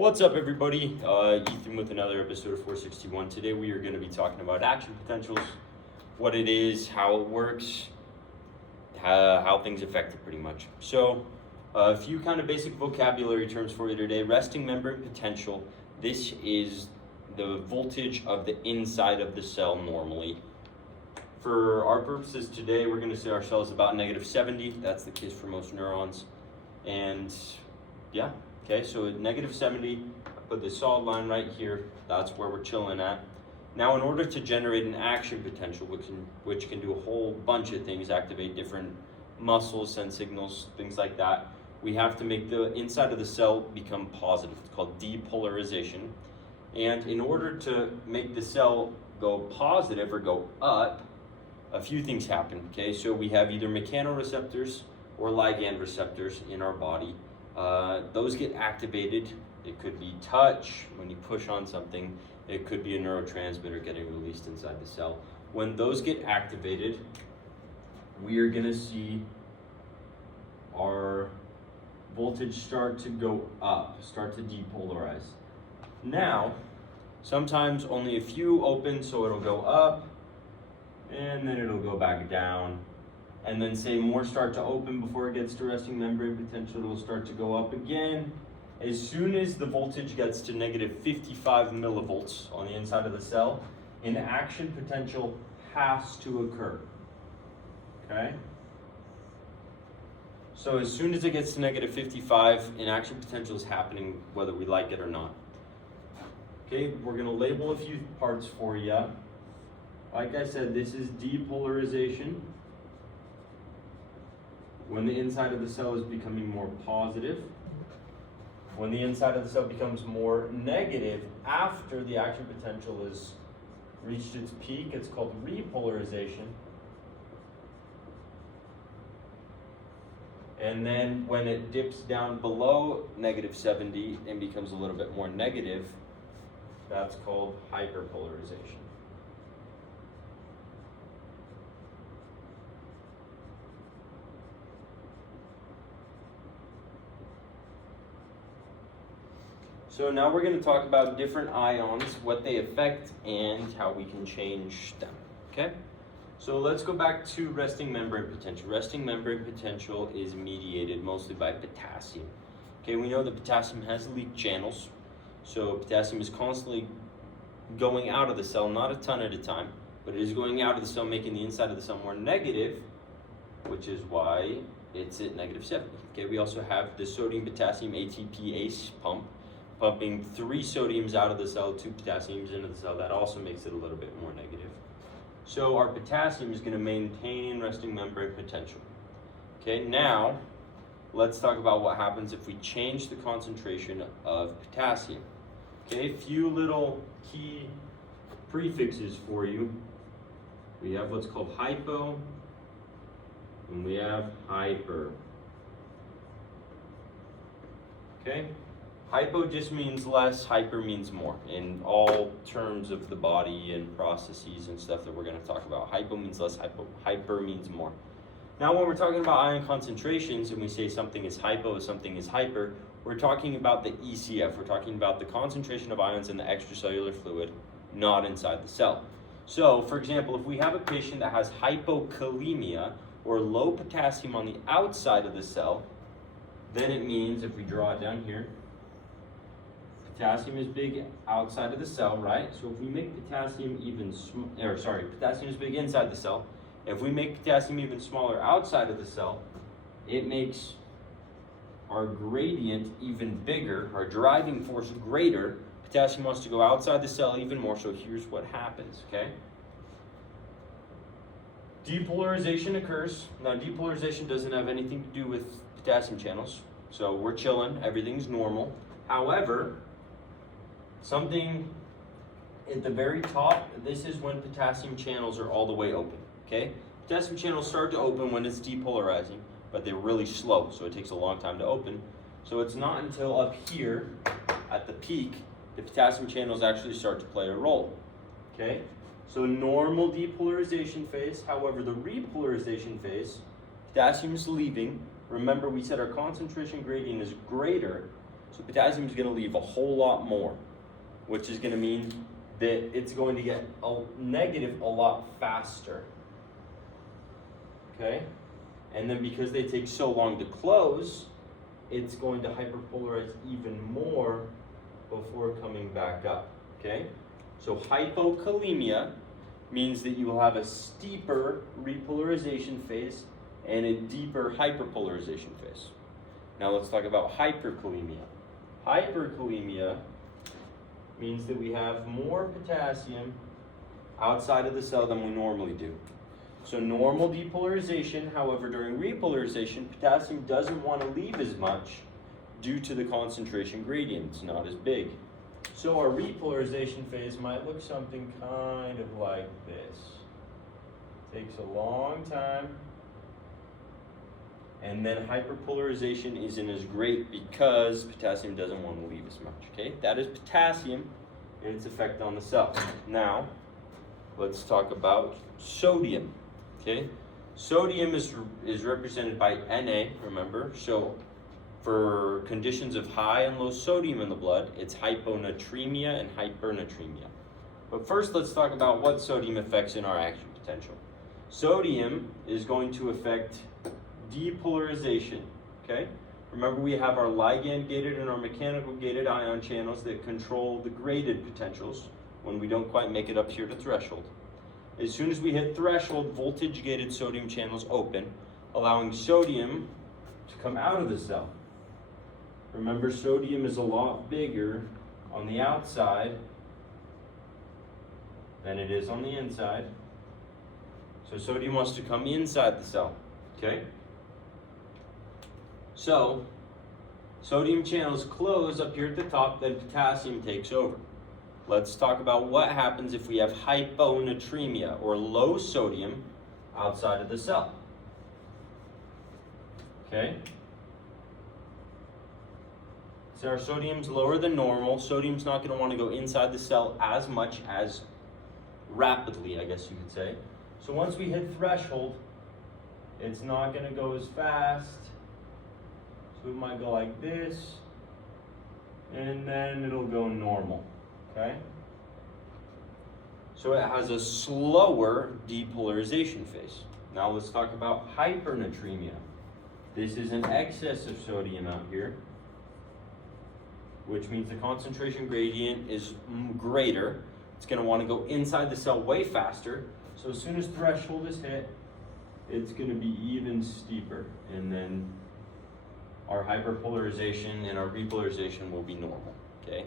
What's up, everybody? Ethan with another episode of 461. Today we are going to be talking about action potentials, what it is, how it works, how things affect it pretty much. So a few kind of basic vocabulary terms for you today. Resting membrane potential. This is the voltage of the inside of the cell normally. For our purposes today, we're going to say our cell is about -70. That's the case for most neurons. And yeah. Okay, so at -70, put the solid line right here. That's where we're chilling at. Now, in order to generate an action potential, which can do a whole bunch of things, activate different muscles, send signals, things like that, we have to make the inside of the cell become positive. It's called depolarization. And in order to make the cell go positive or go up, a few things happen. Okay, so we have either mechanoreceptors or ligand receptors in our body. Those get activated. It could be touch, when you push on something. It could be a neurotransmitter getting released inside the cell. When those get activated, we are going to see our voltage start to go up, start to depolarize. Now, sometimes only a few open, so it'll go up, and then it'll go back down. And then say more start to open before it gets to resting membrane potential, it will start to go up again. As soon as the voltage gets to -55 millivolts on the inside of the cell, an action potential has to occur. Okay? So as soon as it gets to -55, an action potential is happening whether we like it or not. Okay, we're gonna label a few parts for you. Like I said, this is depolarization. When the inside of the cell is becoming more positive. When the inside of the cell becomes more negative after the action potential has reached its peak, it's called repolarization. And then when it dips down below -70 and becomes a little bit more negative, that's called hyperpolarization. So now we're going to talk about different ions, what they affect, and how we can change them, okay? So let's go back to resting membrane potential. Resting membrane potential is mediated mostly by potassium. Okay, we know that potassium has leak channels, so potassium is constantly going out of the cell, not a ton at a time, but it is going out of the cell, making the inside of the cell more negative, which is why it's at -70. Okay, we also have the sodium-potassium ATPase pump, pumping 3 sodiums out of the cell, 2 potassiums into the cell. That also makes it a little bit more negative. So our potassium is going to maintain resting membrane potential. Okay, now let's talk about what happens if we change the concentration of potassium. Okay, a few little key prefixes for you. We have what's called hypo, and we have hyper. Okay? Hypo just means less, hyper means more in all terms of the body and processes and stuff that we're going to talk about. Hypo means less, hyper means more. Now when we're talking about ion concentrations and we say something is hypo, something is hyper, we're talking about the ECF. We're talking about the concentration of ions in the extracellular fluid, not inside the cell. So for example, if we have a patient that has hypokalemia or low potassium on the outside of the cell, then it means, if we draw it down here, potassium is big outside of the cell, right? So if we make potassium potassium is big inside the cell. If we make potassium even smaller outside of the cell, it makes our gradient even bigger, our driving force greater. Potassium wants to go outside the cell even more, so here's what happens, okay? Depolarization occurs. Now, depolarization doesn't have anything to do with potassium channels, so we're chilling, everything's normal. However, something at the very top, this is when potassium channels are all the way open, okay? Potassium channels start to open when it's depolarizing, but they're really slow, so it takes a long time to open. So it's not until up here at the peak the potassium channels actually start to play a role, okay? So normal depolarization phase. However, the repolarization phase, potassium is leaving. Remember, we said our concentration gradient is greater. So potassium is going to leave a whole lot more, which is going to mean that it's going to get negative a lot faster. Okay? And then because they take so long to close, it's going to hyperpolarize even more before coming back up. Okay? So hypokalemia means that you will have a steeper repolarization phase and a deeper hyperpolarization phase. Now let's talk about hyperkalemia. Hyperkalemia means that we have more potassium outside of the cell than we normally do. So normal depolarization, however, during repolarization, potassium doesn't want to leave as much due to the concentration gradient. It's not as big. So our repolarization phase might look something kind of like this. Takes a long time. And then hyperpolarization isn't as great because potassium doesn't want to leave as much, okay? That is potassium and its effect on the cell. Now, let's talk about sodium, okay? Sodium is represented by Na, remember? So for conditions of high and low sodium in the blood, it's hyponatremia and hypernatremia. But first, let's talk about what sodium affects in our action potential. Sodium is going to affect depolarization, okay? Remember, we have our ligand-gated and our mechanical-gated ion channels that control the graded potentials when we don't quite make it up here to threshold. As soon as we hit threshold, voltage-gated sodium channels open, allowing sodium to come out of the cell. Remember, sodium is a lot bigger on the outside than it is on the inside. So sodium wants to come inside the cell, okay? So, sodium channels close up here at the top, then potassium takes over. Let's talk about what happens if we have hyponatremia, or low sodium, outside of the cell. Okay? So our sodium's lower than normal. Sodium's not going to want to go inside the cell as much as rapidly, I guess you could say. So once we hit threshold, it's not going to go as fast. So it might go like this, and then it'll go normal, okay? So it has a slower depolarization phase. Now let's talk about hypernatremia. This is an excess of sodium out here, which means the concentration gradient is greater. It's going to want to go inside the cell way faster. So as soon as threshold is hit, it's going to be even steeper, and then our hyperpolarization and our repolarization will be normal, okay?